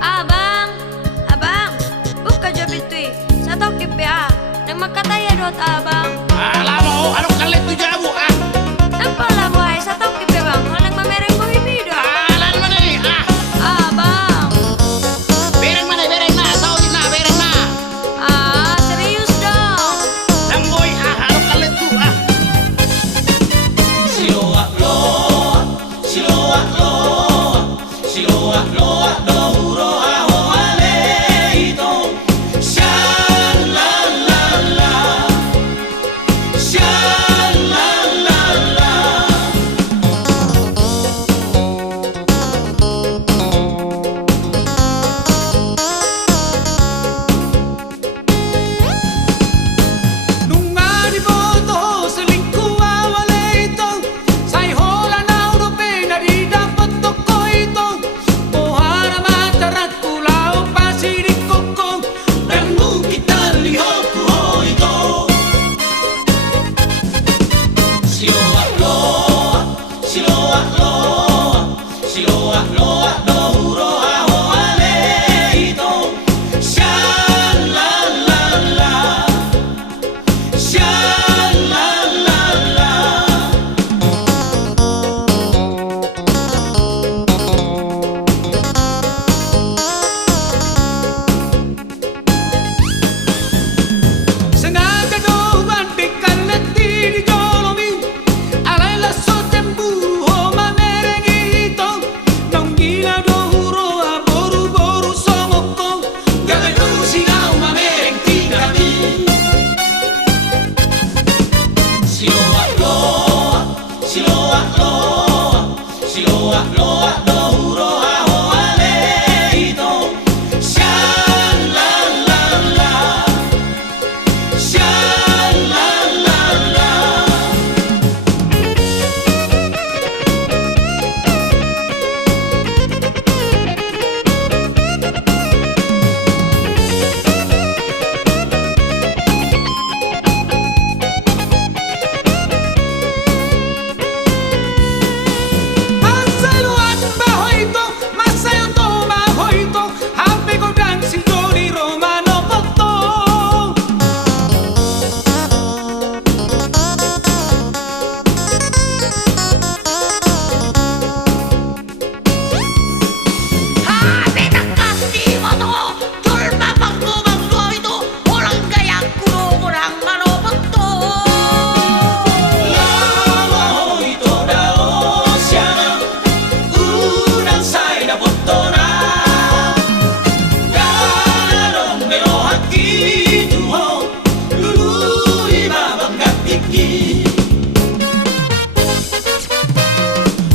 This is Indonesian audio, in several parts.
Abang, abang, buka jua pintu. Saya tahu KPA. Nang makataya dot abang. Alah mo, anong kalit tu jabu ah? Nampak lah boy, saya tahu KPA bang. Nang mamereng boy bido. Alah naman eh ah. Abang, Bereng na, saudi na, bereng na. serius dong. Lamboy ah, anong kalit tu ah? Siloak loa, siloak loa, siloak loa do huro aho aleito. Sha la la la, sha la la la. Nung mariboto selingkuh awalnya itu, say hola na urupe na di dapat toko itu. Pohara matarat pulau pasir kokong, bermu kita lihat ho itu. Siloak loa, siloak loa, siloak loa do huro aho aleito. Sha la la la. Sha la la la. Sengaja do bantik kaleti di jolomi. Alay la sotemburu ho mamerengi ito. Nong gila do huro a boru boru somoko. Gagalu singaw mamereng tigami. Siloak loa, siloak loa, siloak loa do huro aho aleito. Sha la la la, sha la la la. Masayo at bahoito, masayo to bahoito, happy ko blanc si Johnny Romano Poto. Hati nakasih moto, tulma pangkumang itu, orang gaya kuno orang manopoto. Lama itu dao siana, unang say na botona. Ganarong melo haki juho, lului babanggat tiki.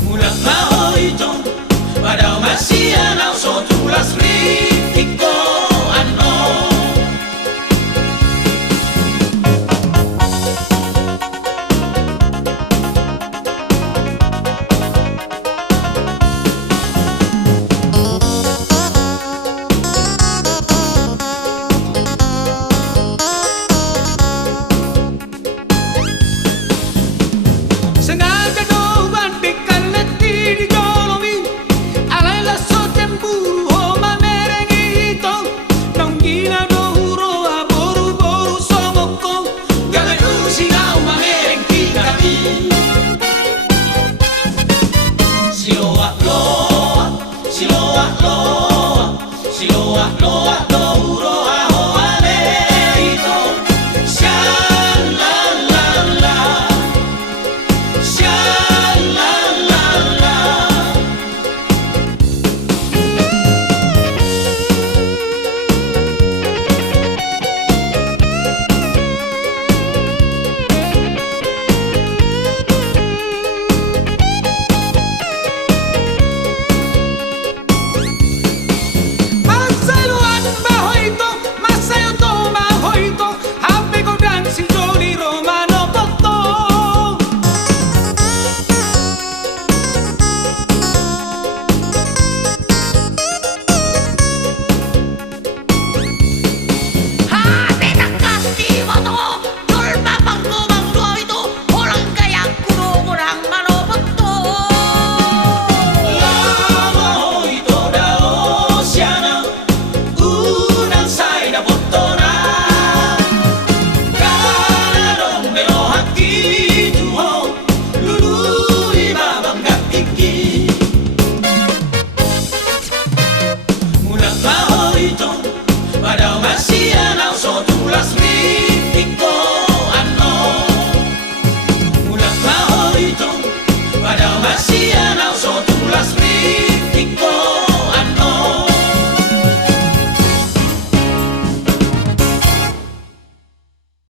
Mulang mao ito, padao masih anau so tulas ritiko ano. Sengaja do bantik kaleti di jolomi. Alay la sotemburu ho mamerengi ito. Nong gila do huro a boru boru somoko. Gagalu singaw mamereng tigami.